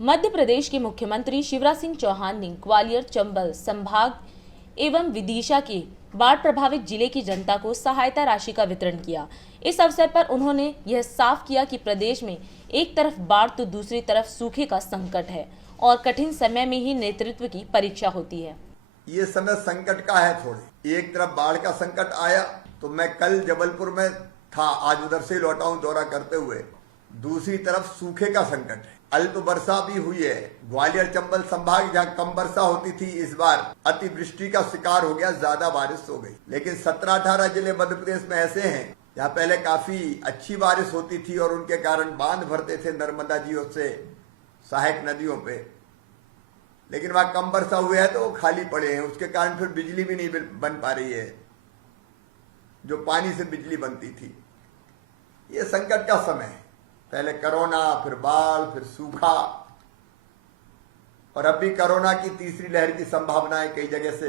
मध्य प्रदेश के मुख्यमंत्री शिवराज सिंह चौहान ने ग्वालियर, चंबल संभाग एवं विदिशा के बाढ़ प्रभावित जिले की जनता को सहायता राशि का वितरण किया। इस अवसर पर उन्होंने यह साफ किया कि प्रदेश में एक तरफ बाढ़ तो दूसरी तरफ सूखे का संकट है और कठिन समय में ही नेतृत्व की परीक्षा होती है। ये समय संकट का है। थोड़े एक तरफ बाढ़ का संकट आया तो मैं कल जबलपुर में था, आज उधर से लौटा हूं दौरा करते हुए। दूसरी तरफ सूखे का संकट है। अल्प वर्षा भी हुई है। ग्वालियर चंबल संभाग जहां कम वर्षा होती थी, इस बार अतिवृष्टि का शिकार हो गया, ज्यादा बारिश हो गई। लेकिन 17-18 जिले मध्य प्रदेश में ऐसे हैं जहाँ पहले काफी अच्छी बारिश होती थी और उनके कारण बांध भरते थे नर्मदा जी से सहायक नदियों पे, लेकिन वहां कम वर्षा हुए है तो वो खाली पड़े हैं। उसके कारण फिर बिजली भी नहीं बन पा रही है, जो पानी से बिजली बनती थी। ये संकट का समय है। पहले कोरोना, फिर बाढ़, फिर सूखा, और अब भी कोरोना की तीसरी लहर की संभावनाएं कई जगह से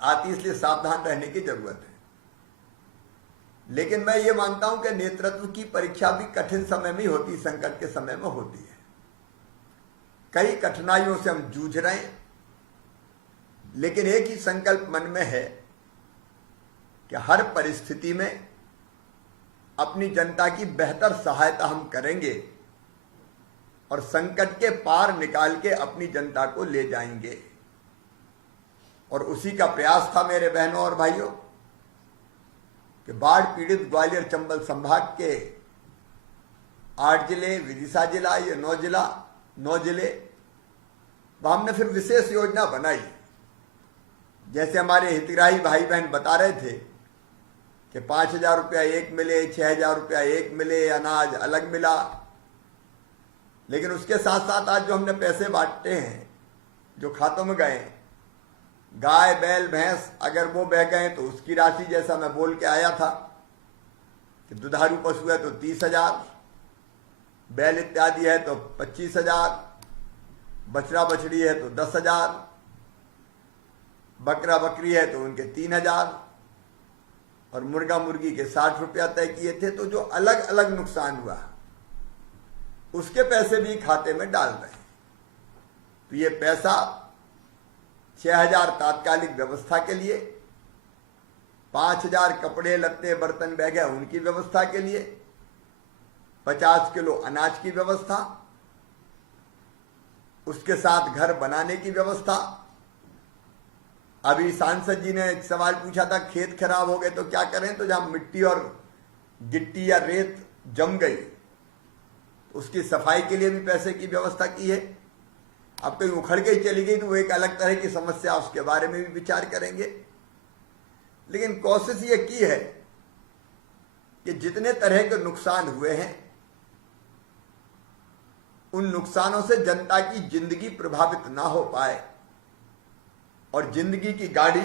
आती, इसलिए सावधान रहने की जरूरत है। लेकिन मैं ये मानता हूं कि नेतृत्व की परीक्षा भी कठिन समय में होती, संकट के समय में होती है। कई कठिनाइयों से हम जूझ रहे हैं, लेकिन एक ही संकल्प मन में है कि हर परिस्थिति में अपनी जनता की बेहतर सहायता हम करेंगे और संकट के पार निकाल के अपनी जनता को ले जाएंगे। और उसी का प्रयास था मेरे बहनों और भाइयों कि बाढ़ पीड़ित ग्वालियर चंबल संभाग के 8 जिले, विदिशा जिला, ये 9 जिले, वह हमने फिर विशेष योजना बनाई। जैसे हमारे हितग्राही भाई बहन बता रहे थे कि 5,000 रुपया एक मिले, 6,000 रुपया एक मिले, अनाज अलग मिला। लेकिन उसके साथ साथ आज जो हमने पैसे बांटे हैं, जो खातों में गए, गाय, बैल, भैंस अगर वो बह गए तो उसकी राशि, जैसा मैं बोल के आया था कि दुधारू पशु है तो 30,000, बैल इत्यादि है तो 25,000, बछड़ा बछड़ी है तो 10,000, बकरा बकरी है तो उनके 3,000 और मुर्गा मुर्गी के 60 रुपया तय किए थे। तो जो अलग अलग नुकसान हुआ उसके पैसे भी खाते में डाल रहे हैं। तो ये पैसा 6,000 तात्कालिक व्यवस्था के लिए, 5,000 कपड़े लत्ते बर्तन बैग है उनकी व्यवस्था के लिए, 50 किलो अनाज की व्यवस्था, उसके साथ घर बनाने की व्यवस्था। अभी सांसद जी ने एक सवाल पूछा था, खेत खराब हो गए तो क्या करें, तो जहां मिट्टी और गिट्टी या रेत जम गई उसकी सफाई के लिए भी पैसे की व्यवस्था की है। अब कहीं उखड़ के चली गई तो वो एक अलग तरह की समस्या, उसके बारे में भी विचार करेंगे। लेकिन कोशिश ये की है कि जितने तरह के नुकसान हुए हैं उन नुकसानों से जनता की जिंदगी प्रभावित ना हो पाए और जिंदगी की गाड़ी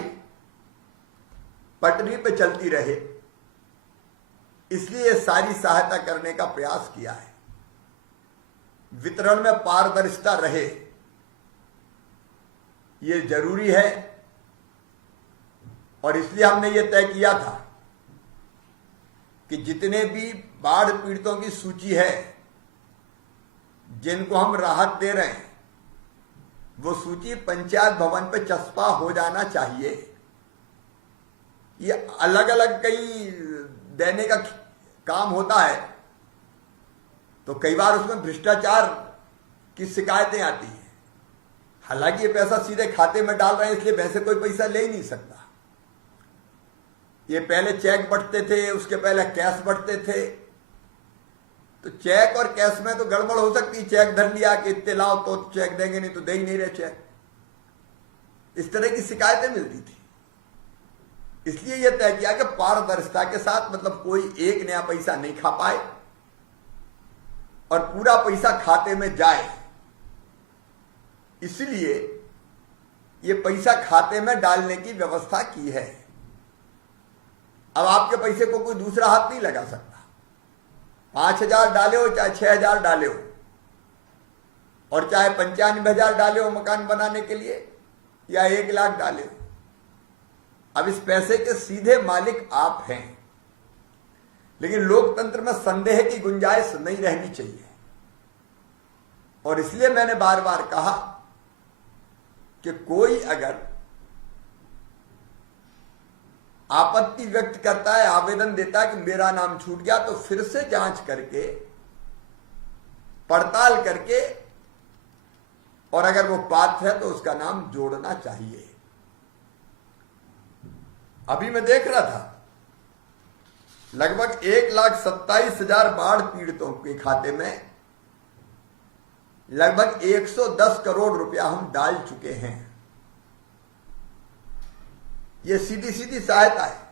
पटरी पे चलती रहे, इसलिए सारी सहायता करने का प्रयास किया है। वितरण में पारदर्शिता रहे, ये जरूरी है। और इसलिए हमने ये तय किया था कि जितने भी बाढ़ पीड़ितों की सूची है जिनको हम राहत दे रहे हैं, वो सूची पंचायत भवन पे चस्पा हो जाना चाहिए। ये अलग अलग कई देने का काम होता है तो कई बार उसमें भ्रष्टाचार की शिकायतें आती हैं। हालांकि ये पैसा सीधे खाते में डाल रहे हैं, इसलिए वैसे कोई पैसा ले ही नहीं सकता। ये पहले चेक बंटते थे, उसके पहले कैश बंटते थे, तो चेक और कैश में तो गड़बड़ हो सकती। चेक धर लिया कि इतने लाओ तो चेक देंगे, नहीं तो दे ही नहीं रहे चेक। इस तरह की शिकायतें मिलती थी। इसलिए यह तय किया कि पारदर्शिता के साथ, मतलब कोई एक नया पैसा नहीं खा पाए और पूरा पैसा खाते में जाए। इसलिए ये पैसा खाते में डालने की व्यवस्था की है। अब आपके पैसे को कोई दूसरा हाथ नहीं लगा सकता। 5,000 डाले हो चाहे 6,000 डाले हो और चाहे 95,000 डाले हो मकान बनाने के लिए या 1 लाख डाले हो, अब इस पैसे के सीधे मालिक आप हैं। लेकिन लोकतंत्र में संदेह की गुंजाइश नहीं रहनी चाहिए। और इसलिए मैंने बार बार कहा कि कोई अगर आपत्ति व्यक्त करता है, आवेदन देता है कि मेरा नाम छूट गया, तो फिर से जांच करके, पड़ताल करके, और अगर वो पात्र है तो उसका नाम जोड़ना चाहिए। अभी मैं देख रहा था लगभग 1,27,000 बाढ़ पीड़ितों के खाते में लगभग 110 करोड़ रुपया हम डाल चुके हैं। ये सीधी सीधी सहायता है।